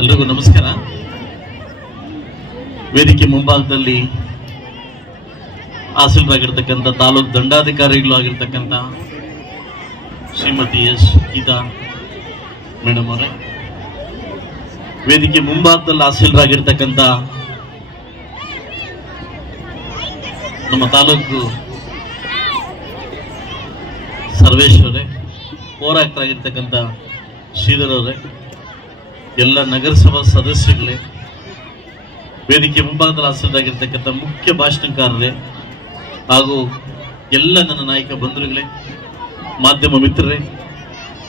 ಎಲ್ರಿಗೂ ನಮಸ್ಕಾರ. ವೇದಿಕೆ ಮುಂಭಾಗದಲ್ಲಿ ಆಸೀನರಾಗಿರ್ತಕ್ಕಂಥ ತಾಲೂಕು ದಂಡಾಧಿಕಾರಿಗಳು ಆಗಿರ್ತಕ್ಕಂಥ ಶ್ರೀಮತಿ ಎಸ್ ಗೀತಾ ಮೇಡಮ್ ಅವರೇ. ವೇದಿಕೆ ಮುಂಭಾಗದಲ್ಲಿ ಆಸೀನರಾಗಿರ್ತಕ್ಕಂಥ ನಮ್ಮ ತಾಲೂಕು ಸರ್ವೇಶ್ವರೇ ಹೋರಾಕ್ತರಾಗಿರ್ತಕ್ಕಂಥ ಶ್ರೀಧರ್ ಅವರೇ. ಎಲ್ಲ ನಗರಸಭಾ ಸದಸ್ಯಗಳೇ ವೇದಿಕೆ ಮುಂಭಾಗದಲ್ಲಿ ಹಾಸನರಾಗಿರ್ತಕ್ಕಂಥ ಮುಖ್ಯ ಭಾಷಣಕಾರರೇ ಹಾಗೂ ಎಲ್ಲ ನನ್ನ ನಾಯಕ ಬಂಧುಗಳೇ, ಮಾಧ್ಯಮ ಮಿತ್ರರೇ,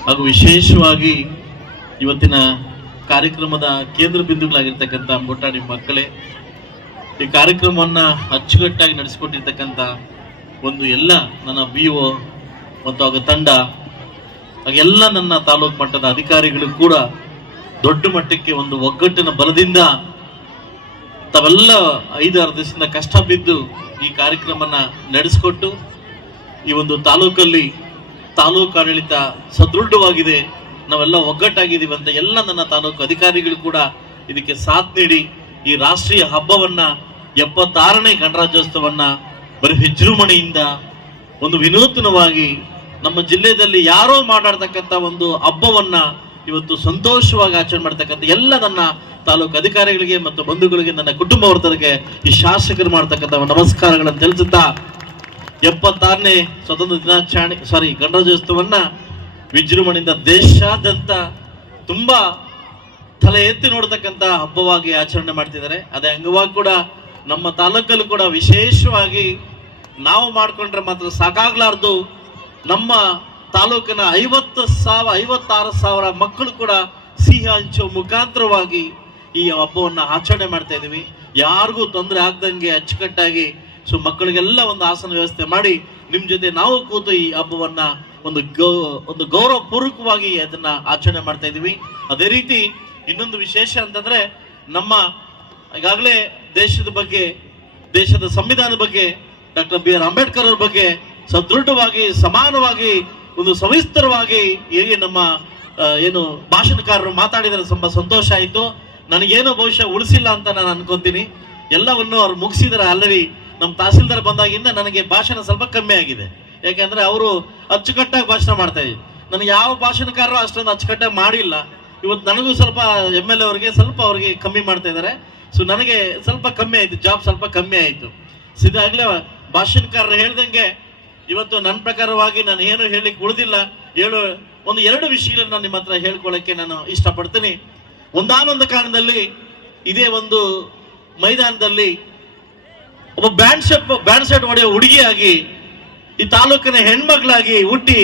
ಹಾಗೂ ವಿಶೇಷವಾಗಿ ಇವತ್ತಿನ ಕಾರ್ಯಕ್ರಮದ ಕೇಂದ್ರ ಬಿಂದುಗಳಾಗಿರ್ತಕ್ಕಂಥ ಮೊಟ್ಟಾಡಿ ಮಕ್ಕಳೇ, ಈ ಕಾರ್ಯಕ್ರಮವನ್ನು ಅಚ್ಚುಕಟ್ಟಾಗಿ ನಡೆಸಿಕೊಟ್ಟಿರ್ತಕ್ಕಂಥ ಒಂದು ಎಲ್ಲ ನನ್ನ ಬಿ ಒ ಮತ್ತು ಆಗ ತಂಡ ಹಾಗೆಲ್ಲ ನನ್ನ ತಾಲೂಕು ಮಟ್ಟದ ಅಧಿಕಾರಿಗಳು ಕೂಡ ದೊಡ್ಡ ಮಟ್ಟಕ್ಕೆ ಒಂದು ಒಗ್ಗಟ್ಟಿನ ಬಲದಿಂದ ತಾವೆಲ್ಲ ಐದಾರು ದಿವಸದಿಂದ ಕಷ್ಟ ಬಿದ್ದು ಈ ಕಾರ್ಯಕ್ರಮನ ನಡೆಸಿಕೊಟ್ಟು ಈ ಒಂದು ತಾಲೂಕಲ್ಲಿ ತಾಲೂಕು ಆಡಳಿತ ಸದೃಢವಾಗಿದೆ, ನಾವೆಲ್ಲ ಒಗ್ಗಟ್ಟಾಗಿದ್ದೀವಿ ಅಂತ ಎಲ್ಲ ನನ್ನ ತಾಲೂಕು ಅಧಿಕಾರಿಗಳು ಕೂಡ ಇದಕ್ಕೆ ಸಾಥ್ ನೀಡಿ ಈ ರಾಷ್ಟ್ರೀಯ ಹಬ್ಬವನ್ನ, ಎಪ್ಪತ್ತಾರನೇ ಗಣರಾಜ್ಯೋತ್ಸವನ್ನ ಬರೀ ವಿಜೃಂಭಣೆಯಿಂದ ಒಂದು ವಿನೂತನವಾಗಿ ನಮ್ಮ ಜಿಲ್ಲೆಯಲ್ಲಿ ಯಾರೋ ಮಾಡಾಡ್ತಕ್ಕಂಥ ಒಂದು ಹಬ್ಬವನ್ನ ಇವತ್ತು ಸಂತೋಷವಾಗಿ ಆಚರಣೆ ಮಾಡ್ತಕ್ಕಂಥ ಎಲ್ಲ ನನ್ನ ತಾಲೂಕು ಅಧಿಕಾರಿಗಳಿಗೆ ಮತ್ತು ಬಂಧುಗಳಿಗೆ, ನನ್ನ ಕುಟುಂಬ ವರ್ತರಿಗೆ ಈ ಶಾಸಕರು ಮಾಡ್ತಕ್ಕಂಥ ನಮಸ್ಕಾರಗಳನ್ನು ತಿಳಿಸುತ್ತಾ ಎಪ್ಪತ್ತಾರನೇ ಸ್ವತಂತ್ರ ದಿನಾಚರಣೆ ಸಾರಿ ಗಣರಾಜ್ಯೋತ್ಸವನ್ನ ವಿಜೃಂಭಣೆಯಿಂದ ದೇಶಾದ್ಯಂತ ತುಂಬಾ ತಲೆ ಎತ್ತಿ ನೋಡ್ತಕ್ಕಂಥ ಹಬ್ಬವಾಗಿ ಆಚರಣೆ ಮಾಡ್ತಿದ್ದಾರೆ. ಅದೇ ಅಂಗವಾಗಿ ಕೂಡ ನಮ್ಮ ತಾಲೂಕಲ್ಲೂ ಕೂಡ ವಿಶೇಷವಾಗಿ ನಾವು ಮಾಡ್ಕೊಂಡ್ರೆ ಮಾತ್ರ ಸಾಕಾಗ್ಲಾರ್ದು ನಮ್ಮ ತಾಲೂಕಿನ ಐವತ್ತು ಸಾವಿರ, ಐವತ್ತಾರು ಸಾವಿರ ಮಕ್ಕಳು ಕೂಡ ಸಿಹಿ ಹಂಚುವ ಮುಖಾಂತರವಾಗಿ ಈ ಹಬ್ಬವನ್ನು ಆಚರಣೆ ಮಾಡ್ತಾ ಇದ್ದೀವಿ. ಯಾರಿಗೂ ತೊಂದರೆ ಆಗ್ದಂಗೆ ಅಚ್ಚುಕಟ್ಟಾಗಿ ಸೊ ಮಕ್ಕಳಿಗೆಲ್ಲ ಒಂದು ಆಸನ ವ್ಯವಸ್ಥೆ ಮಾಡಿ ನಿಮ್ಮ ಜೊತೆ ನಾವು ಕೂತು ಈ ಹಬ್ಬವನ್ನು ಒಂದು ಗೌ, ಒಂದು ಗೌರವಪೂರ್ವಕವಾಗಿ ಅದನ್ನ ಆಚರಣೆ ಮಾಡ್ತಾ ಇದ್ದೀವಿ. ಅದೇ ರೀತಿ ಇನ್ನೊಂದು ವಿಶೇಷ ಅಂತಂದ್ರೆ ನಮ್ಮ ಈಗಾಗಲೇ ದೇಶದ ಬಗ್ಗೆ, ದೇಶದ ಸಂವಿಧಾನದ ಬಗ್ಗೆ ಡಾಕ್ಟರ್ ಬಿ ಆರ್ ಅಂಬೇಡ್ಕರ್ ಅವ್ರ ಬಗ್ಗೆ ಸದೃಢವಾಗಿ, ಸಮಾನವಾಗಿ ಒಂದು ಸವಿಸ್ತರವಾಗಿ ಹೇಗೆ ನಮ್ಮ ಏನು ಭಾಷಣಕಾರರು ಮಾತಾಡಿದರೆ ತುಂಬಾ ಸಂತೋಷ ಆಯಿತು. ನನಗೇನು ಬಹುಶಃ ಉಳಿಸಿಲ್ಲ ಅಂತ ನಾನು ಅನ್ಕೊಂತೀನಿ. ಎಲ್ಲವನ್ನು ಅವ್ರು ಮುಗಿಸಿದ್ರೆ ಆಲ್ರೆಡಿ ನಮ್ಮ ತಹಸೀಲ್ದಾರ್ ಬಂದಾಗಿಂದ ನನಗೆ ಭಾಷಣ ಸ್ವಲ್ಪ ಕಮ್ಮಿ ಆಗಿದೆ. ಯಾಕಂದ್ರೆ ಅವರು ಅಚ್ಚುಕಟ್ಟಾಗಿ ಭಾಷಣ ಮಾಡ್ತಾ ಇದ್ರು ನನಗೆ ಯಾವ ಭಾಷಣಕಾರರು ಅಷ್ಟೊಂದು ಅಚ್ಚುಕಟ್ಟಾಗಿ ಮಾಡಿಲ್ಲ. ಇವತ್ತು ನನಗೂ ಸ್ವಲ್ಪ ಎಂ ಎಲ್ ಅವರಿಗೆ ಸ್ವಲ್ಪ ಅವ್ರಿಗೆ ಕಮ್ಮಿ ಮಾಡ್ತಾ ಇದ್ದಾರೆ. ಸೊ ನನಗೆ ಸ್ವಲ್ಪ ಕಮ್ಮಿ ಆಯ್ತು. ಜಾಬ್ ಸ್ವಲ್ಪ ಕಮ್ಮಿ ಆಯ್ತು. ಸಿದಾಗ್ಲೇ ಭಾಷಣಕಾರರು ಹೇಳ್ದಂಗೆ ಇವತ್ತು ನನ್ನ ಪ್ರಕಾರವಾಗಿ ನಾನು ಏನು ಹೇಳಲಿಕ್ಕೆ ಉಳಿದಿಲ್ಲ ಹೇಳು, ಒಂದು ಎರಡು ವಿಷಯಗಳನ್ನು ನಾನು ನಿಮ್ಮ ಹತ್ರ ಹೇಳ್ಕೊಳ್ಳೋಕ್ಕೆ ನಾನು ಇಷ್ಟಪಡ್ತೀನಿ. ಒಂದಾನೊಂದು ಕಾರಣದಲ್ಲಿ ಇದೇ ಒಂದು ಮೈದಾನದಲ್ಲಿ ಒಬ್ಬ ಬ್ಯಾಂಡ್ ಶೆಪ್ ಬ್ಯಾಂಡ್ ಶರ್ಟ್ ಹೊಡೆಯೋ ಹುಡುಗಿಯಾಗಿ, ಈ ತಾಲೂಕಿನ ಹೆಣ್ಮಗಳಾಗಿ ಹುಟ್ಟಿ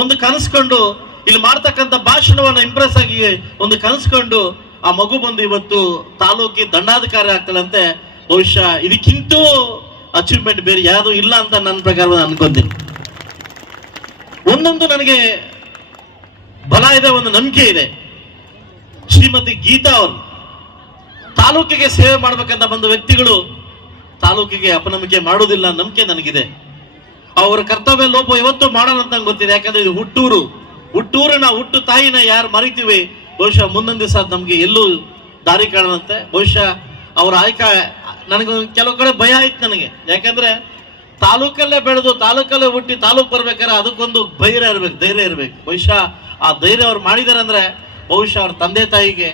ಒಂದು ಕನಸ್ಕೊಂಡು, ಇಲ್ಲಿ ಮಾಡ್ತಕ್ಕಂಥ ಭಾಷಣವನ್ನ ಇಂಪ್ರೆಸ್ ಆಗಿ ಒಂದು ಕನಸ್ಕೊಂಡು ಆ ಮಗು ಬಂದು ಇವತ್ತು ತಾಲೂಕಿ ದಂಡಾಧಿಕಾರಿ ಆಗ್ತಾಳಂತೆ. ಬಹುಶಃ ಇದಕ್ಕಿಂತೂ ಅಚೀವ್ಮೆಂಟ್ ಬೇರೆ ಯಾವುದು ಇಲ್ಲ ಅಂತ ನನ್ನ ಪ್ರಕಾರ ನಾನು ಅನ್ಕೊಂತೀನಿ. ಒಂದೊಂದು ನನಗೆ ಬಲ ಇದೆ, ಒಂದು ನಂಬಿಕೆ ಇದೆ. ಶ್ರೀಮತಿ ಗೀತಾ ಅವರು ತಾಲೂಕಿಗೆ ಸೇವೆ ಮಾಡಬೇಕಂತ ಬಂದ ವ್ಯಕ್ತಿಗಳು ತಾಲೂಕಿಗೆ ಅಪನಂಬಿಕೆ ಮಾಡೋದಿಲ್ಲ ನಂಬಿಕೆ ನನಗಿದೆ. ಅವರ ಕರ್ತವ್ಯ ಲೋಪ ಇವತ್ತು ಮಾಡೋಣ ಅಂತ ಗೊತ್ತಿದೆ. ಯಾಕಂದ್ರೆ ಇದು ಹುಟ್ಟೂರು. ಹುಟ್ಟೂರಿನ ಹುಟ್ಟು ತಾಯಿನ ಯಾರು ಮರಿತೀವಿ, ಬಹುಶಃ ಮುಂದೊಂದು ದಿವಸ ನಮಗೆ ಎಲ್ಲೂ ದಾರಿ ಕಾಣುತ್ತೆ ಬಹುಶಃ ಅವರ ಆಯ್ಕೆ ನನಗೆ ಕೆಲವು ಕಡೆ ಭಯ ಆಯ್ತು ನನಗೆ. ಯಾಕಂದ್ರೆ ತಾಲೂಕಲ್ಲೇ ಬೆಳೆದು ತಾಲೂಕಲ್ಲೇ ಹುಟ್ಟಿ ತಾಲೂಕ್ ಬರ್ಬೇಕಾದ್ರೆ ಅದಕ್ಕೊಂದು ಧೈರ್ಯ ಇರಬೇಕು, ಧೈರ್ಯ ಇರ್ಬೇಕು. ಬಹುಶಃ ಆ ಧೈರ್ಯ ಅವ್ರು ಮಾಡಿದ್ದಾರೆ ಅಂದ್ರೆ ಬಹುಶಃ ಅವ್ರ ತಂದೆ ತಾಯಿಗೆ,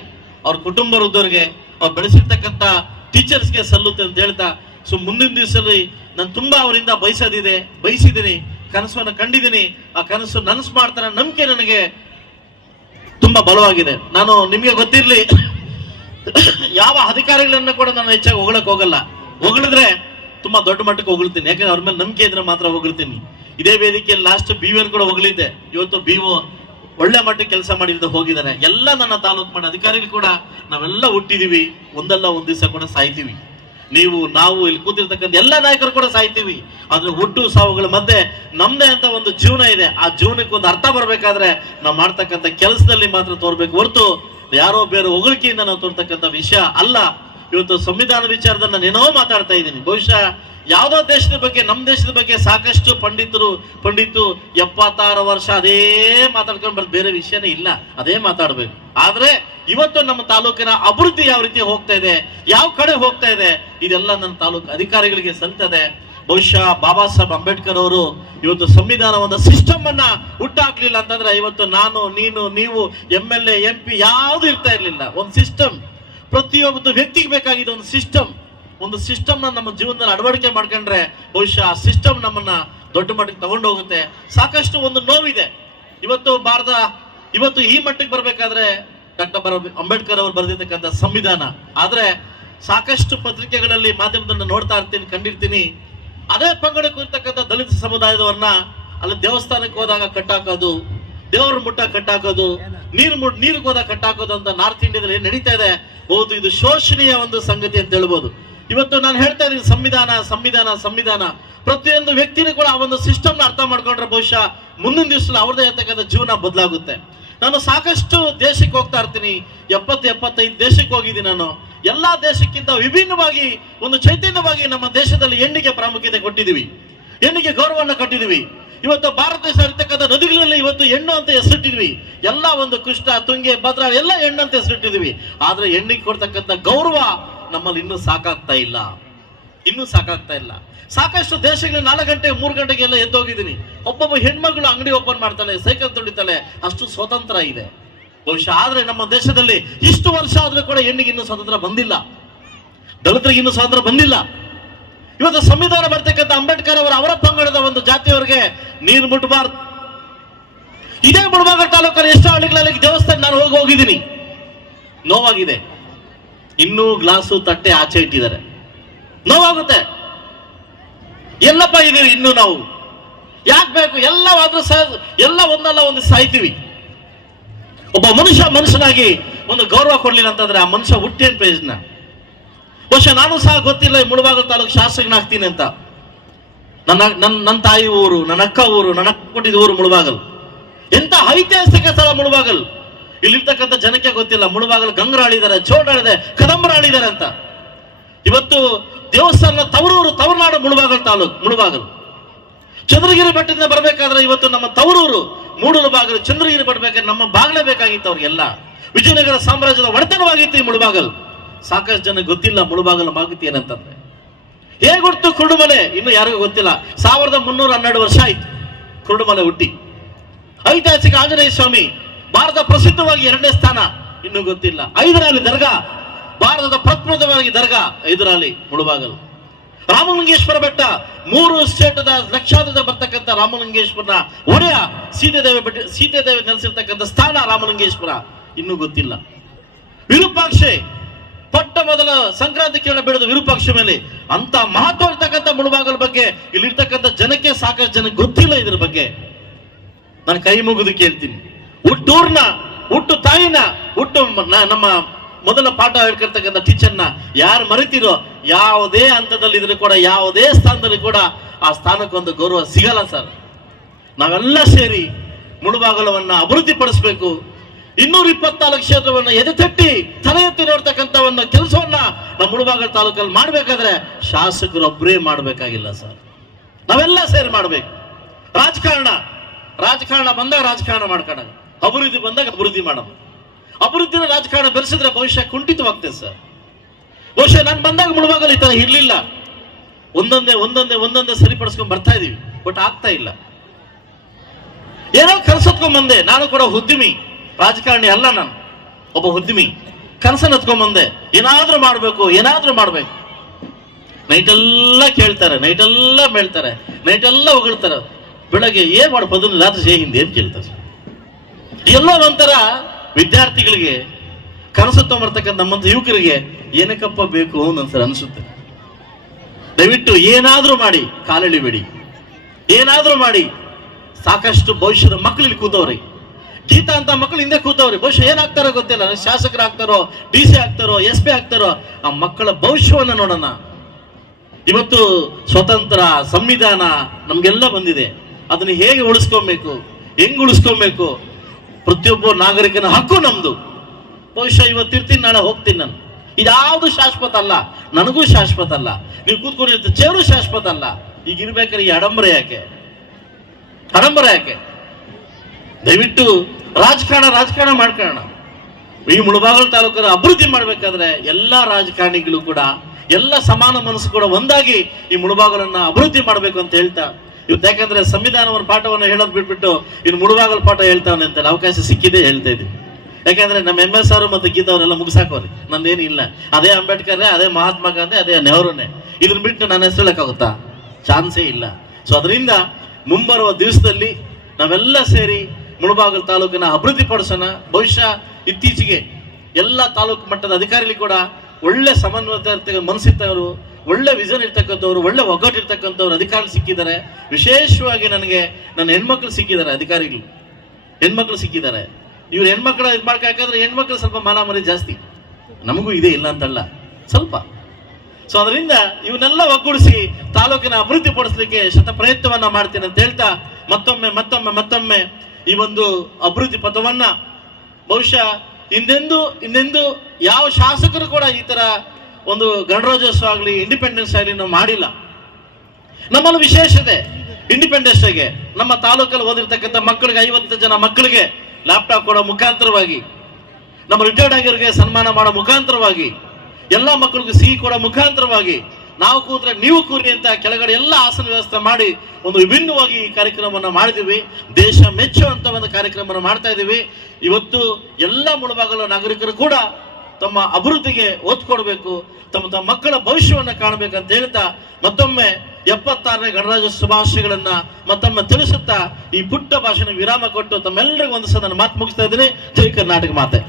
ಅವ್ರ ಕುಟುಂಬ ವೃದ್ಧರಿಗೆ, ಅವ್ರು ಬೆಳೆಸಿರ್ತಕ್ಕಂಥ ಟೀಚರ್ಸ್ಗೆ ಸಲ್ಲುತ್ತೆ ಅಂತ ಹೇಳ್ತಾ ಸೊ ಮುಂದಿನ ದಿವಸದಲ್ಲಿ ನಾನು ತುಂಬಾ ಅವರಿಂದ ಬಯಸೋದಿದೆ, ಬಯಸಿದ್ದೀನಿ, ಕನಸನ್ನು ಕಂಡಿದ್ದೀನಿ. ಆ ಕನಸು ನನಸು ಮಾಡ್ತಾರೆ ನಂಬಿಕೆ ನನಗೆ ತುಂಬಾ ಬಲವಾಗಿದೆ. ನಾನು ನಿಮಗೆ ಗೊತ್ತಿರ್ಲಿ. ಯಾವ ಅಧಿಕಾರಿಗಳನ್ನ ಕೂಡ ನಾನು ಹೆಚ್ಚಾಗಿ ಹೊಗಳಕ್ ಹೋಗಲ್ಲ. ಹೊಗಳಿದ್ರೆ ತುಂಬಾ ದೊಡ್ಡ ಮಟ್ಟಕ್ಕೆ ಹೊಗಳ್ತೀನಿ. ಯಾಕಂದ್ರೆ ಅವ್ರ ಮೇಲೆ ನಂಬಿಕೆ ಇದ್ರೆ ಮಾತ್ರ ಹೊಗಳ್ತೀನಿ. ಇದೇ ವೇದಿಕೆಯಲ್ಲಿ ಲಾಸ್ಟ್ ಬಿ ಕೂಡ ಹೊಗಳಿದ್ದೆ ಇವತ್ತು ಬಿ ಒಳ್ಳೆ ಮಟ್ಟಕ್ಕೆ ಕೆಲಸ ಮಾಡಿದ ಹೋಗಿದ್ದಾರೆ. ಎಲ್ಲ ನನ್ನ ತಾಲೂಕು ಮಾಡಿ ಅಧಿಕಾರಿಗಳು ಕೂಡ ನಾವೆಲ್ಲ ಹುಟ್ಟಿದೀವಿ. ಒಂದಲ್ಲ ಒಂದ್ ದಿವಸ ಕೂಡ ಸಾಯ್ತೀವಿ. ನೀವು, ನಾವು ಇಲ್ಲಿ ಕೂತಿರ್ತಕ್ಕಂಥ ಎಲ್ಲ ನಾಯಕರು ಕೂಡ ಸಾಯ್ತೀವಿ. ಆದ್ರೆ ಹುಟ್ಟು ಸಾವುಗಳ ಮಧ್ಯೆ ನಮ್ದೇ ಅಂತ ಒಂದು ಜೀವನ ಇದೆ. ಆ ಜೀವನಕ್ಕೆ ಒಂದು ಅರ್ಥ ಬರ್ಬೇಕಾದ್ರೆ ನಾವು ಮಾಡ್ತಕ್ಕಂಥ ಕೆಲಸದಲ್ಲಿ ಮಾತ್ರ ತೋರ್ಬೇಕು ಹೊರತು ಯಾರೋ ಬೇರೆ ಹೊಗಳಿಕೆಯಿಂದ ನಾವು ತೋರ್ತಕ್ಕಂಥ ವಿಷಯ ಅಲ್ಲ. ಇವತ್ತು ಸಂವಿಧಾನ ವಿಚಾರದಲ್ಲಿ ನಾನು ಏನೋ ಮಾತಾಡ್ತಾ ಇದ್ದೀನಿ. ಬಹುಶಃ ಯಾವುದೋ ದೇಶದ ಬಗ್ಗೆ, ನಮ್ಮ ದೇಶದ ಬಗ್ಗೆ ಸಾಕಷ್ಟು ಪಂಡಿತರು, ಪಂಡಿತು ಎಪ್ಪತ್ತಾರು ವರ್ಷ ಅದೇ ಮಾತಾಡ್ಕೊಂಡು ಬರೋದು ಬೇರೆ ವಿಷಯನೇ ಇಲ್ಲ. ಅದೇ ಮಾತಾಡ್ಬೇಕು. ಆದರೆ ಇವತ್ತು ನಮ್ಮ ತಾಲೂಕಿನ ಅಭಿವೃದ್ಧಿ ಯಾವ ರೀತಿ ಹೋಗ್ತಾ ಇದೆ, ಯಾವ ಕಡೆ ಹೋಗ್ತಾ ಇದೆ, ಇದೆಲ್ಲ ನನ್ನ ತಾಲೂಕು ಅಧಿಕಾರಿಗಳಿಗೆ ಸಲ್ತದೆ. ಬಹುಶಃ ಬಾಬಾ ಸಾಹೇಬ್ ಅಂಬೇಡ್ಕರ್ ಅವರು ಇವತ್ತು ಸಂವಿಧಾನವನ್ನ ಸಿಸ್ಟಮ್ ಅನ್ನ ಹುಟ್ಟಾಕ್ಲಿಲ್ಲ ಅಂತಂದ್ರೆ ಇವತ್ತು ನಾನು, ನೀನು, ನೀವು ಎಂ ಎಲ್ ಎಂ ಪಿ ಯಾವುದು ಇರ್ತಾ ಇರಲಿಲ್ಲ. ಒಂದು ಸಿಸ್ಟಮ್ ಪ್ರತಿಯೊಬ್ಬ ವ್ಯಕ್ತಿಗೆ ಬೇಕಾಗಿದೆ ಒಂದು ಸಿಸ್ಟಮ್ ಒಂದು ಸಿಸ್ಟಮ್ ನಮ್ಮ ಜೀವನದಲ್ಲಿ ಅಳವಡಿಕೆ ಮಾಡ್ಕೊಂಡ್ರೆ ಬಹುಶಃ ಆ ಸಿಸ್ಟಮ್ ನಮ್ಮನ್ನ ದೊಡ್ಡ ಮಟ್ಟಕ್ಕೆ ತಗೊಂಡೋಗುತ್ತೆ. ಸಾಕಷ್ಟು ಒಂದು ನೋವಿದೆ. ಇವತ್ತು ಭಾರತ, ಇವತ್ತು ಈ ಮಟ್ಟಕ್ಕೆ ಬರಬೇಕಾದ್ರೆ ಡಾಕ್ಟರ್ ಅಂಬೇಡ್ಕರ್ ಅವರು ಬರೆದಿರ್ತಕ್ಕಂಥ ಸಂವಿಧಾನ. ಆದರೆ ಸಾಕಷ್ಟು ಪತ್ರಿಕೆಗಳಲ್ಲಿ ಮಾಧ್ಯಮದನ್ನ ನೋಡ್ತಾ ಇರ್ತೀನಿ, ಕಂಡಿರ್ತೀನಿ. ಅದೇ ಪಂಗಡಕ್ಕೆ ಇರ್ತಕ್ಕಂಥ ದಲಿತ ಸಮುದಾಯದವರನ್ನ ಅಲ್ಲಿ ದೇವಸ್ಥಾನಕ್ಕೆ ಹೋದಾಗ ಕಟ್ಟಾಕೋದು, ದೇವರ ಮುಟ್ಟ ಕಟ್ಟಾಕೋದು, ನೀರು ಮುಟ್ ನೀರಿಗೆ ಹೋದಾಗ ಕಟ್ಟಾಕೋದು ಅಂತ ನಾರ್ತ್ ಇಂಡಿಯಾದಲ್ಲಿ ಏನ್ ನಡೀತಾ ಇದೆ? ಹೌದು, ಇದು ಶೋಷಣೀಯ ಒಂದು ಸಂಗತಿ ಅಂತ ಹೇಳ್ಬೋದು. ಇವತ್ತು ನಾನು ಹೇಳ್ತಾ ಇದ್ದೀನಿ, ಸಂವಿಧಾನ ಸಂವಿಧಾನ ಸಂವಿಧಾನ. ಪ್ರತಿಯೊಂದು ವ್ಯಕ್ತಿನೂ ಕೂಡ ಆ ಒಂದು ಸಿಸ್ಟಮ್ನ ಅರ್ಥ ಮಾಡ್ಕೊಂಡ್ರೆ ಬಹುಶಃ ಮುಂದಿನ ದಿವಸದಲ್ಲಿ ಅವ್ರದೇ ಇರ್ತಕ್ಕಂಥ ಜೀವನ ಬದಲಾಗುತ್ತೆ. ನಾನು ಸಾಕಷ್ಟು ದೇಶಕ್ಕೆ ಹೋಗ್ತಾ ಇರ್ತೀನಿ. ಎಪ್ಪತ್ತು, ಎಪ್ಪತ್ತೈದು ದೇಶಕ್ಕೆ ಹೋಗಿದ್ದೀನಿ ನಾನು. ಎಲ್ಲಾ ದೇಶಕ್ಕಿಂತ ವಿಭಿನ್ನವಾಗಿ, ಒಂದು ಚೈತನ್ಯವಾಗಿ ನಮ್ಮ ದೇಶದಲ್ಲಿ ಹೆಣ್ಣಿಗೆ ಪ್ರಾಮುಖ್ಯತೆ ಕೊಟ್ಟಿದ್ದೀವಿ. ಹೆಣ್ಣಿಗೆ ಗೌರವವನ್ನು ಕಟ್ಟಿದ್ವಿ ಇವತ್ತು ಭಾರತ ದೇಶ ಇರ್ತಕ್ಕಂಥ ನದಿಗಳಲ್ಲಿ ಇವತ್ತು ಹೆಣ್ಣು ಅಂತ ಹೆಸರಿಟ್ಟಿದ್ವಿ ಎಲ್ಲ ಒಂದು ಕೃಷ್ಣ ತುಂಗೆ, ಭದ್ರ, ಎಲ್ಲ ಹೆಣ್ಣು ಅಂತ ಹೆಸರಿಟ್ಟಿದ್ವಿ ಆದ್ರೆ ಹೆಣ್ಣಿಗೆ ಕೊಡ್ತಕ್ಕಂಥ ಗೌರವ ನಮ್ಮಲ್ಲಿ ಇನ್ನೂ ಸಾಕಾಗ್ತಾ ಇಲ್ಲ. ಇನ್ನೂ ಸಾಕಾಗ್ತಾ ಇಲ್ಲ. ಸಾಕಷ್ಟು ದೇಶಗಳು ನಾಲ್ಕು ಗಂಟೆ, ಮೂರು ಗಂಟೆಗೆ ಎಲ್ಲ ಎದ್ದೋಗಿದ್ದೀನಿ. ಒಬ್ಬೊಬ್ಬ ಹೆಣ್ಮಗಳು ಅಂಗಡಿ ಓಪನ್ ಮಾಡ್ತಾಳೆ, ಸೈಕಲ್ ತುಳಿತಾಳೆ, ಅಷ್ಟು ಸ್ವತಂತ್ರ ಇದೆ. ಬಹುಶಃ ಆದರೆ ನಮ್ಮ ದೇಶದಲ್ಲಿ ಇಷ್ಟು ವರ್ಷ ಆದರೂ ಕೂಡ ಹೆಣ್ಣಿಗೆ ಇನ್ನೂ ಸ್ವಾತಂತ್ರ್ಯ ಬಂದಿಲ್ಲ. ದಲಿತರಿಗೆ ಇನ್ನೂ ಸ್ವಾತಂತ್ರ್ಯ ಬಂದಿಲ್ಲ. ಇವತ್ತು ಸಂವಿಧಾನ ಬರ್ತಕ್ಕಂಥ ಅಂಬೇಡ್ಕರ್ ಅವರು ಅವರ ಪಂಗಡದ ಒಂದು ಜಾತಿಯವರಿಗೆ ನೀರು ಮುಟ್ಟಬಾರ್ದು ಇದೇ ಮುಳಬಾಗ ತಾಲೂಕಲ್ಲಿ ಎಷ್ಟು ಹಳ್ಳಿಗಳಲ್ಲಿ ದೇವಸ್ಥಾನ ನಾನು ಹೋಗಿ ಹೋಗಿದ್ದೀನಿ. ನೋವಾಗಿದೆ. ಇನ್ನೂ ಗ್ಲಾಸು ತಟ್ಟೆ ಆಚೆ ಇಟ್ಟಿದ್ದಾರೆ. ನೋವಾಗುತ್ತೆ. ಎಲ್ಲಪ್ಪ ಇದೀವಿ, ಇನ್ನೂ ನಾವು. ಯಾಕೆ ಬೇಕು? ಎಲ್ಲವಾದ್ರೂ ಸಹ, ಎಲ್ಲ ಒಂದಲ್ಲ ಒಂದು ಸಾಯ್ತೀವಿ. ಒಬ್ಬ ಮನುಷ್ಯ ಮನುಷ್ಯನಾಗಿ ಒಂದು ಗೌರವ ಕೊಡ್ಲಿಲ್ಲ ಅಂತಂದ್ರೆ ಆ ಮನುಷ್ಯ ಹುಟ್ಟೇನು ಪ್ರಯೋಜನ ಬಹುಶಃ ನಾನು ಸಹ ಗೊತ್ತಿಲ್ಲ ಈ ಮುಳುಬಾಗಲ ತಾಲೂಕು ಶಾಸಕನಾಗ್ತೀನಿ ಅಂತ. ನನ್ನ ನನ್ನ ನನ್ನ ತಾಯಿ ಊರು, ನನ್ನ ಅಕ್ಕ ಊರು, ನನ್ನ ಅಕ್ಕ ಕೊಟ್ಟಿದ ಊರು ಮುಳಬಾಗಲ್. ಎಂತ ಐತಿಹಾಸಿಕ ಸ್ಥಳ ಮುಳಬಾಗಲ್? ಇಲ್ಲಿರ್ತಕ್ಕಂಥ ಜನಕ್ಕೆ ಗೊತ್ತಿಲ್ಲ. ಮುಳುಬಾಗಲು ಆಳಿದೆ ಕದಂಬರ ಆಳಿದ್ದಾರೆ ಅಂತ. ಇವತ್ತು ದೇವಸ್ಥಾನ ತವರೂರು, ತವರುನಾಡು ಮುಳುಬಾಗಲ್ ತಾಲೂಕು, ಮುಳಬಾಗಲ್. ಚಂದ್ರಗಿರಿ ಬೆಟ್ಟದಿಂದ ಬರಬೇಕಾದ್ರೆ ಇವತ್ತು ನಮ್ಮ ತವರೂರು, ಮೂಡೂರು ಬಾಗಲು ಚಂದ್ರಗಿರಿ ಬರಬೇಕಾದ್ರೆ ನಮ್ಮ ಬಾಗಲೇ ಬೇಕಾಗಿತ್ತು ಅವ್ರಿಗೆಲ್ಲ. ವಿಜಯನಗರ ಸಾಮ್ರಾಜ್ಯದ ಒಡೆತನವಾಗಿತ್ತು ಈ ಮುಳುಬಾಗಲ್. ಸಾಕಷ್ಟು ಜನ ಗೊತ್ತಿಲ್ಲ ಮುಳುಬಾಗಲ ಮಾಹಿತಿ ಏನಂತಂದ್ರೆ. ಹೇಗೊಡ್ತು ಕುರುಡುಮಲೆ? ಇನ್ನು ಯಾರಿಗೂ ಗೊತ್ತಿಲ್ಲ. ಸಾವಿರದ ಮುನ್ನೂರ ಹನ್ನೆರಡು ವರ್ಷ ಆಯ್ತು. ಕುರುಡುಮಲೆ ಹುಟ್ಟಿ. ಐತಿಹಾಸಿಕ ಆಂಜನೇಯ ಸ್ವಾಮಿ, ಭಾರತ ಪ್ರಸಿದ್ಧವಾಗಿ ಎರಡನೇ ಸ್ಥಾನ. ಇನ್ನೂ ಗೊತ್ತಿಲ್ಲ. ಐದರಲ್ಲಿ ದರ್ಗಾ, ಭಾರತದ ಪ್ರಪ್ರಥಮವಾಗಿ ದರ್ಗಾ, ಐದರಲ್ಲಿ ಮುಳುಬಾಗಲ್. ರಾಮಲಿಂಗೇಶ್ವರ ಬೆಟ್ಟ, ಮೂರು ಸ್ಟೇಟದ ಲಕ್ಷಾಂತರ ಬರ್ತಕ್ಕಂಥ ರಾಮಲಿಂಗೇಶ್ವರನ ಒಡೆಯ ಸೀತೆದೇವಿ ಬೆಟ್ಟ, ಸೀತೆದೇವಿ ನೆಲೆಸಿರ್ತಕ್ಕಂಥ ಸ್ಥಾನ ರಾಮಲಿಂಗೇಶ್ವರ. ಇನ್ನೂ ಗೊತ್ತಿಲ್ಲ. ವಿರೂಪಾಕ್ಷೆ, ಪಟ್ಟ ಮೊದಲ ಸಂಕ್ರಾಂತಿ ಕಿರಣ ಬೆಳೆದ ವಿರೂಪಾಕ್ಷ ಮೇಲೆ ಅಂತ ಮಹತ್ವ ಇರ್ತಕ್ಕಂಥ ಮುಳುಬಾಗಲ ಬಗ್ಗೆ, ಇಲ್ಲಿರ್ತಕ್ಕಂಥ ಜನಕ್ಕೆ ಸಾಕಷ್ಟು ಜನ ಗೊತ್ತಿಲ್ಲ ಇದ್ರ ಬಗ್ಗೆ. ನಾನು ಕೈ ಮುಗಿದು ಕೇಳ್ತೀನಿ. ಹುಟ್ಟೂರ್ನ, ಹುಟ್ಟು ತಾಯಿನ, ಹುಟ್ಟು ನಮ್ಮ ಮೊದಲ ಪಾಠ ಹೇಳ್ಕೊಳ್ತಕ್ಕಂಥ ಟೀಚರ್ನ ಯಾರು ಮರಿತೀರೋ ಯಾವುದೇ ಹಂತದಲ್ಲಿ ಇದ್ರೂ ಕೂಡ, ಯಾವುದೇ ಸ್ಥಾನದಲ್ಲಿ ಕೂಡ ಆ ಸ್ಥಾನಕ್ಕೊಂದು ಗೌರವ ಸಿಗಲ್ಲ ಸರ್. ನಾವೆಲ್ಲ ಸೇರಿ ಮುಳುಬಾಗಲವನ್ನ ಅಭಿವೃದ್ಧಿ ಪಡಿಸಬೇಕು ಇನ್ನೂರ ಇಪ್ಪತ್ನಾಲ್ಕು ಕ್ಷೇತ್ರವನ್ನ ಎದೆತಟ್ಟಿ ತಲೆ ಎತ್ತಿ ನೋಡ್ತಕ್ಕಂಥ ಒಂದು ಕೆಲಸವನ್ನ ನಮ್ಮ ಮುಳುಬಾಗಲ ತಾಲೂಕಲ್ಲಿ ಮಾಡ್ಬೇಕಾದ್ರೆ ಶಾಸಕರೊಬ್ಬರೇ ಮಾಡಬೇಕಾಗಿಲ್ಲ ಸರ್. ನಾವೆಲ್ಲ ಸೇರಿ ಮಾಡ್ಬೇಕು. ರಾಜಕಾರಣ ರಾಜಕಾರಣ ಬಂದಾಗ ರಾಜಕಾರಣ ಮಾಡ್ಕೊಳ್ಳೋದು ಅಭಿವೃದ್ಧಿ ಬಂದಾಗ ಅಭಿವೃದ್ಧಿ ಮಾಡೋಣ ಅಭಿವೃದ್ಧಿನ ರಾಜಕಾರಣ ಬೆರೆಸಿದ್ರೆ ಭವಿಷ್ಯ ಕುಂಠಿತವಾಗ್ತದೆ ಸರ್. ಬಹುಶಃ ನಾನು ಬಂದಾಗ ಮುಳುವಾಗಲಿ ಈ ಥರ ಇರಲಿಲ್ಲ. ಒಂದೊಂದೇ ಒಂದೊಂದೇ ಒಂದೊಂದೇ ಸರಿಪಡಿಸ್ಕೊಂಡು ಬರ್ತಾ ಇದೀವಿ. ಬಟ್ ಆಗ್ತಾ ಇಲ್ಲ. ಏನೋ ಕನಸತ್ಕೊಂಡ್ ಬಂದೆ. ನಾನು ಕೂಡ ಉದ್ಯಮಿ ರಾಜಕಾರಣಿ ಅಲ್ಲ ನಾನು. ಒಬ್ಬ ಉದ್ಯಮಿ ಕನಸನ್ನ ಹತ್ಕೊಂಡ್ ಬಂದೆ. ಏನಾದ್ರೂ ಮಾಡ್ಬೇಕು ಏನಾದ್ರೂ ಮಾಡ್ಬೇಕು. ನೈಟೆಲ್ಲ ಕೇಳ್ತಾರೆ ನೈಟೆಲ್ಲ ಮೇಳ್ತಾರೆ ನೈಟೆಲ್ಲ ಹೊಗಳ್ತಾರೆ. ಬೆಳಗ್ಗೆ ಏನ್ ಮಾಡ್ಬೋದು ರಾತ್ರಿ ಹಿಂದೆ ಏನ್ ಕೇಳ್ತಾರೆ? ಎಲ್ಲೋ ಒಂಥರ ವಿದ್ಯಾರ್ಥಿಗಳಿಗೆ ಕನಸು ತೊಗೊಂಬರ್ತಕ್ಕಂಥ ನಮ್ಮಂತ ಯುವಕರಿಗೆ ಏನಕ್ಕಪ್ಪ ಬೇಕು ಅಂತ ಅನಿಸುತ್ತೆ. ದಯವಿಟ್ಟು ಏನಾದರೂ ಮಾಡಿ, ಕಾಲೆಳಿಬೇಡಿ. ಏನಾದರೂ ಮಾಡಿ. ಸಾಕಷ್ಟು ಭವಿಷ್ಯದ ಮಕ್ಕಳು ಇಲ್ಲಿ ಕೂತವ್ರಿ. ಗೀತಾ ಅಂತ ಮಕ್ಕಳು ಹಿಂದೆ ಕೂತವ್ರಿ. ಭವಿಷ್ಯ ಏನಾಗ್ತಾರೋ ಗೊತ್ತಿಲ್ಲ. ಶಾಸಕರಾಗ್ತಾರೋ, ಡಿ ಸಿ ಆಗ್ತಾರೋ, ಎಸ್ ಪಿ ಆಗ್ತಾರೋ, ಆ ಮಕ್ಕಳ ಭವಿಷ್ಯವನ್ನು ನೋಡೋಣ. ಇವತ್ತು ಸ್ವತಂತ್ರ ಸಂವಿಧಾನ ನಮಗೆಲ್ಲ ಬಂದಿದೆ. ಅದನ್ನು ಹೇಗೆ ಉಳಿಸ್ಕೊಬೇಕು, ಹೆಂಗ್ ಉಳಿಸ್ಕೊಬೇಕು ಪ್ರತಿಯೊಬ್ಬ ನಾಗರಿಕನ ಹಕ್ಕು ನಮ್ದು. ಬಹುಶಃ ಇವತ್ತಿರ್ತೀನಿ ನಾಳೆ ಹೋಗ್ತೀನಿ ನಾನು. ಇದ್ಯಾವುದು ಶಾಶ್ವತ ಅಲ್ಲ, ನನಗೂ ಶಾಶ್ವತ ಅಲ್ಲ, ನೀವು ಕೂತ್ಕೊಂಡಿರ್ತ ಚೇರು ಶಾಶ್ವತ ಅಲ್ಲ. ಈಗ ಇರ್ಬೇಕಾದ್ರೆ ಈ ಆಡಂಬರ ಯಾಕೆ? ಅಡಂಬರ ಯಾಕೆ? ದಯವಿಟ್ಟು ರಾಜಕಾರಣ ರಾಜಕಾರಣ ಮಾಡ್ಕೊಳ್ಳೋಣ. ಈ ಮುಳಬಾಗಲ ತಾಲೂಕರ ಅಭಿವೃದ್ಧಿ ಮಾಡಬೇಕಾದ್ರೆ ಎಲ್ಲ ರಾಜಕಾರಣಿಗಳು ಕೂಡ, ಎಲ್ಲ ಸಮಾನ ಮನಸ್ಸು ಕೂಡ ಒಂದಾಗಿ ಈ ಮುಳಬಾಗಲನ್ನ ಅಭಿವೃದ್ಧಿ ಮಾಡಬೇಕು ಅಂತ ಹೇಳ್ತಾ ಇವತ್ತು ಯಾಕಂದ್ರೆ ಸಂವಿಧಾನವನ್ನ ಪಾಠವನ್ನು ಹೇಳೋದು ಬಿಟ್ಬಿಟ್ಟು ಇನ್ನು ಮುಳಬಾಗಲ ಪಾಠ ಹೇಳ್ತಾವನೆ ಅಂತ ಅವಕಾಶ ಸಿಕ್ಕಿದೆ ಹೇಳ್ತಾ ಇದ್ವಿ ಯಾಕಂದ್ರೆ ನಮ್ಮ ಎಂ ಎಸ್ ಆರ್ ಮತ್ತು ಗೀತಾ ಅವರೆಲ್ಲ ಮುಗಿಸಾಕೋರಿ. ನಂದೇನು ಇಲ್ಲ. ಅದೇ ಅಂಬೇಡ್ಕರ್ ಅದೇ ಮಹಾತ್ಮ ಗಾಂಧಿ, ಅದೇ ನೆಹರೂನೇ. ಇದನ್ನ ಬಿಟ್ಟು ನಾನು ಹೆಸರು ಹೇಳಕ್ಕಾಗುತ್ತಾ ಚಾನ್ಸೇ ಇಲ್ಲ. ಸೊ ಅದರಿಂದ ಮುಂಬರುವ ದಿವಸದಲ್ಲಿ ನಾವೆಲ್ಲ ಸೇರಿ ಮುಳುಬಾಗಲ್ ತಾಲೂಕಿನ ಅಭಿವೃದ್ಧಿ ಪಡಿಸೋಣ. ಬಹುಶಃ ಇತ್ತೀಚೆಗೆ ಎಲ್ಲ ತಾಲೂಕು ಮಟ್ಟದ ಅಧಿಕಾರಿಗಳು ಕೂಡ ಒಳ್ಳೆ ಸಮನ್ವಯತೆ ಮನಸ್ಸಿರ್ತವರು ಒಳ್ಳೆ ವಿಷನ್ ಇರ್ತಕ್ಕಂಥವ್ರು, ಒಳ್ಳೆ ಒಗ್ಗಟ್ಟು ಇರ್ತಕ್ಕಂಥವ್ರು ಅಧಿಕಾರಿ ಸಿಕ್ಕಿದ್ದಾರೆ. ವಿಶೇಷವಾಗಿ ನನಗೆ ನನ್ನ ಹೆಣ್ಮಕ್ಳು ಸಿಕ್ಕಿದ್ದಾರೆ ಅಧಿಕಾರಿಗಳು. ಹೆಣ್ಮಕ್ಳು ಸಿಕ್ಕಿದ್ದಾರೆ. ಇವ್ರು ಹೆಣ್ಮಕ್ಳು ಇದು ಮಾಡ್ಕಾಕಂದ್ರೆ ಹೆಣ್ಮಕ್ಳು ಸ್ವಲ್ಪ ಮಾನ ಜಾಸ್ತಿ. ನಮಗೂ ಇದೆ ಇಲ್ಲ ಅಂತಲ್ಲ. ಸ್ವಲ್ಪ. ಸೊ ಅದರಿಂದ ಇವನ್ನೆಲ್ಲ ಒಗ್ಗೂಡಿಸಿ ತಾಲೂಕಿನ ಅಭಿವೃದ್ಧಿ ಪಡಿಸಲಿಕ್ಕೆ ಶತ ಪ್ರಯತ್ನವನ್ನ ಮಾಡ್ತೀನಿ ಅಂತ ಹೇಳ್ತಾ ಮತ್ತೊಮ್ಮೆ ಮತ್ತೊಮ್ಮೆ ಮತ್ತೊಮ್ಮೆ ಈ ಒಂದು ಅಭಿವೃದ್ಧಿ ಪಥವನ್ನ ಬಹುಶಃ ಹಿಂದೆಂದು ಹಿಂದೆಂದು ಯಾವ ಶಾಸಕರು ಕೂಡ ಈ ತರ ಒಂದು ಗಣರಾಜ್ಯೋತ್ಸವ ಆಗಲಿ ಇಂಡಿಪೆಂಡೆನ್ಸ್ ಆಗಲಿ ನಾವು ಮಾಡಿಲ್ಲ. ನಮ್ಮಲ್ಲಿ ವಿಶೇಷತೆ ಇಂಡಿಪೆಂಡೆನ್ಸ್ ಡೇಗೆ ನಮ್ಮ ತಾಲೂಕಲ್ಲಿ ಓದಿರ್ತಕ್ಕಂಥ ಮಕ್ಕಳಿಗೆ, ಐವತ್ತು ಜನ ಮಕ್ಕಳಿಗೆ ಲ್ಯಾಪ್ಟಾಪ್ ಕೊಡೋ ಮುಖಾಂತರವಾಗಿ, ನಮ್ಮ ರಿಟೈರ್ಡ್ ಆಗಿರೋರಿಗೆ ಸನ್ಮಾನ ಮಾಡೋ ಮುಖಾಂತರವಾಗಿ, ಎಲ್ಲ ಮಕ್ಕಳಿಗೂ ಸಿಹಿ ಕೊಡೋ ಮುಖಾಂತರವಾಗಿ ನಾವು ಕೂತ್ರೆ ನೀವು ಕೂರಿ ಅಂತ ಕೆಳಗಡೆ ಎಲ್ಲ ಆಸನ ವ್ಯವಸ್ಥೆ ಮಾಡಿ ಒಂದು ವಿಭಿನ್ನವಾಗಿ ಈ ಕಾರ್ಯಕ್ರಮವನ್ನು ಮಾಡಿದ್ದೀವಿ. ದೇಶ ಮೆಚ್ಚುವಂಥ ಒಂದು ಕಾರ್ಯಕ್ರಮವನ್ನು ಮಾಡ್ತಾ ಇದ್ದೀವಿ. ಇವತ್ತು ಎಲ್ಲ ಮುಳುಭಾಗಲು ನಾಗರಿಕರು ಕೂಡ ತಮ್ಮ ಅಭಿವೃದ್ಧಿಗೆ ಒತ್ತು ಕೊಡಬೇಕು ತಮ್ಮ ತಮ್ಮ ಮಕ್ಕಳ ಭವಿಷ್ಯವನ್ನು ಕಾಣಬೇಕಂತ ಹೇಳ್ತಾ ಮತ್ತೊಮ್ಮೆ ಎಪ್ಪತ್ತಾರನೇ ಗಣರಾಜ್ಯೋತ್ಸವ ಶುಭಾಶಯಗಳನ್ನ ಮತ್ತೊಮ್ಮೆ ತಿಳಿಸುತ್ತಾ ಈ ಪುಟ್ಟ ಭಾಷೆನ ವಿರಾಮ ಕೊಟ್ಟು ತಮ್ಮೆಲ್ಲರಿಗೂ ಒಂದು ಸದನ ಮಾತು ಮುಗಿಸ್ತಾ ಇದ್ದೀನಿ. ಜೈ ಕರ್ನಾಟಕ ಮಾತೆ.